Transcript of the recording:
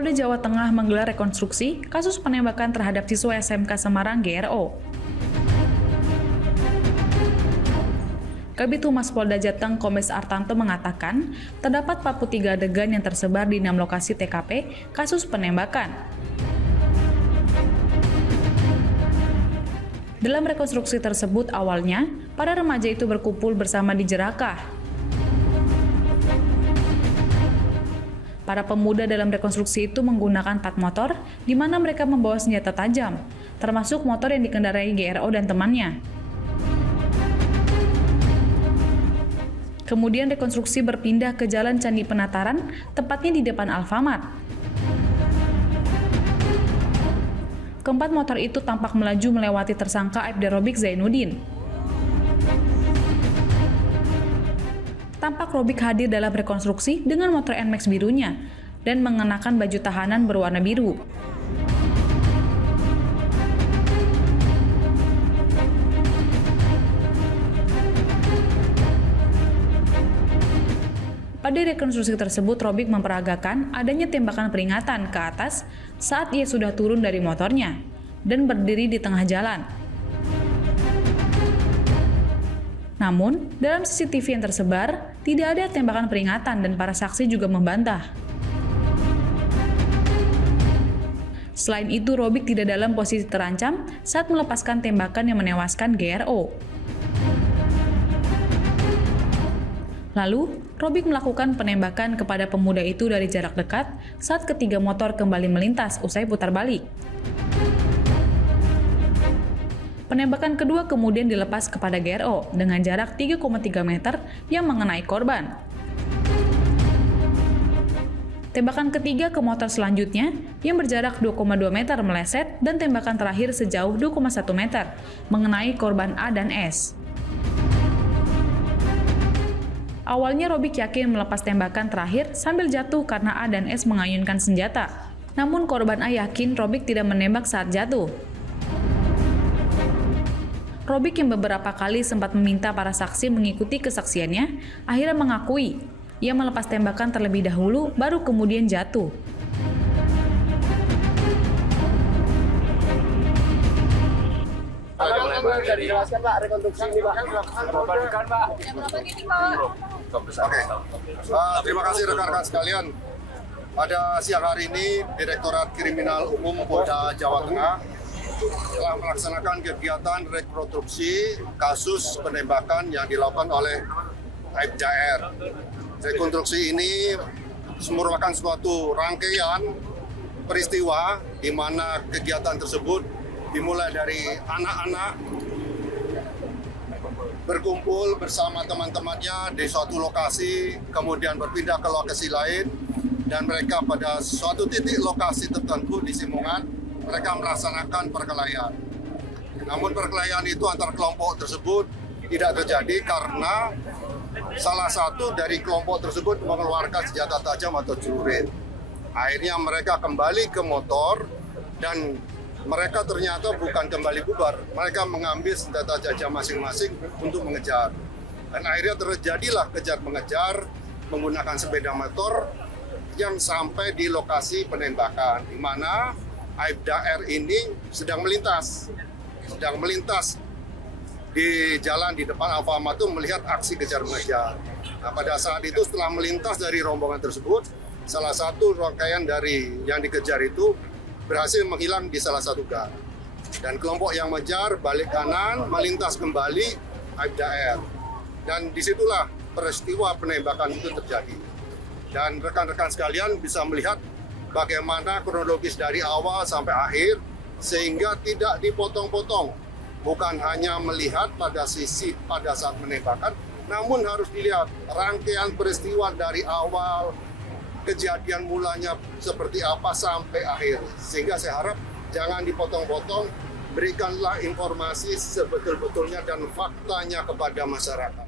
Polda Jawa Tengah menggelar rekonstruksi kasus penembakan terhadap siswa SMK Semarang GRO. Kabid Humas Polda Jateng Kombes Artanto mengatakan, terdapat 43 adegan yang tersebar di 6 lokasi TKP kasus penembakan. Dalam rekonstruksi tersebut awalnya, para remaja itu berkumpul bersama di Jerakah. Para pemuda dalam rekonstruksi itu menggunakan 4 motor, di mana mereka membawa senjata tajam, termasuk motor yang dikendarai GRO dan temannya. Kemudian rekonstruksi berpindah ke Jalan Candi Penataran, tepatnya di depan Alfamart. Keempat motor itu tampak melaju melewati tersangka Aibda Robik Zainuddin. Tampak Robik hadir dalam rekonstruksi dengan motor NMAX birunya dan mengenakan baju tahanan berwarna biru. Pada rekonstruksi tersebut, Robik memperagakan adanya tembakan peringatan ke atas saat ia sudah turun dari motornya dan berdiri di tengah jalan. Namun, dalam CCTV yang tersebar, tidak ada tembakan peringatan dan para saksi juga membantah. Selain itu, Robik tidak dalam posisi terancam saat melepaskan tembakan yang menewaskan GRO. Lalu, Robik melakukan penembakan kepada pemuda itu dari jarak dekat saat ketiga motor kembali melintas usai putar balik. Penembakan kedua kemudian dilepas kepada GRO dengan jarak 3,3 meter yang mengenai korban. Tembakan ketiga ke motor selanjutnya yang berjarak 2,2 meter meleset dan tembakan terakhir sejauh 2,1 meter mengenai korban A dan S. Awalnya Robik yakin melepas tembakan terakhir sambil jatuh karena A dan S mengayunkan senjata. Namun korban A yakin Robik tidak menembak saat jatuh. Robik yang beberapa kali sempat meminta para saksi mengikuti kesaksiannya, akhirnya mengakui ia melepas tembakan terlebih dahulu baru kemudian jatuh. Bisa dijelaskan Pak rekonstruksi ini Pak? Terima kasih rekan-rekan sekalian. Pada siang hari ini Direktorat Kriminal Umum Polda Jawa Tengah telah melaksanakan kegiatan rekonstruksi kasus penembakan yang dilakukan oleh Aibda R. Rekonstruksi ini merupakan suatu rangkaian peristiwa di mana kegiatan tersebut dimulai dari anak-anak berkumpul bersama teman-temannya di suatu lokasi, kemudian berpindah ke lokasi lain, dan mereka pada suatu titik lokasi tertentu di Simongan mereka melaksanakan perkelahian. Namun perkelahian itu antar kelompok tersebut tidak terjadi karena salah satu dari kelompok tersebut mengeluarkan senjata tajam atau celurit. Akhirnya mereka kembali ke motor dan mereka ternyata bukan kembali bubar. Mereka mengambil senjata tajam masing-masing untuk mengejar. Dan akhirnya terjadilah kejar-mengejar menggunakan sepeda motor yang sampai di lokasi penembakan, di mana Aibda R ini sedang melintas di jalan di depan Alfamart itu melihat aksi kejar-mengejar. Nah, pada saat itu setelah melintas dari rombongan tersebut, salah satu rangkaian dari yang dikejar itu berhasil menghilang di salah satu gang. Dan kelompok yang mengejar balik kanan melintas kembali Aibda R. Dan disitulah peristiwa penembakan itu terjadi. Dan rekan-rekan sekalian bisa melihat bagaimana kronologis dari awal sampai akhir, sehingga tidak dipotong-potong. Bukan hanya melihat pada saat menembakkan, namun harus dilihat rangkaian peristiwa dari awal, kejadian mulanya seperti apa sampai akhir. Sehingga saya harap jangan dipotong-potong, berikanlah informasi sebetul-betulnya dan faktanya kepada masyarakat.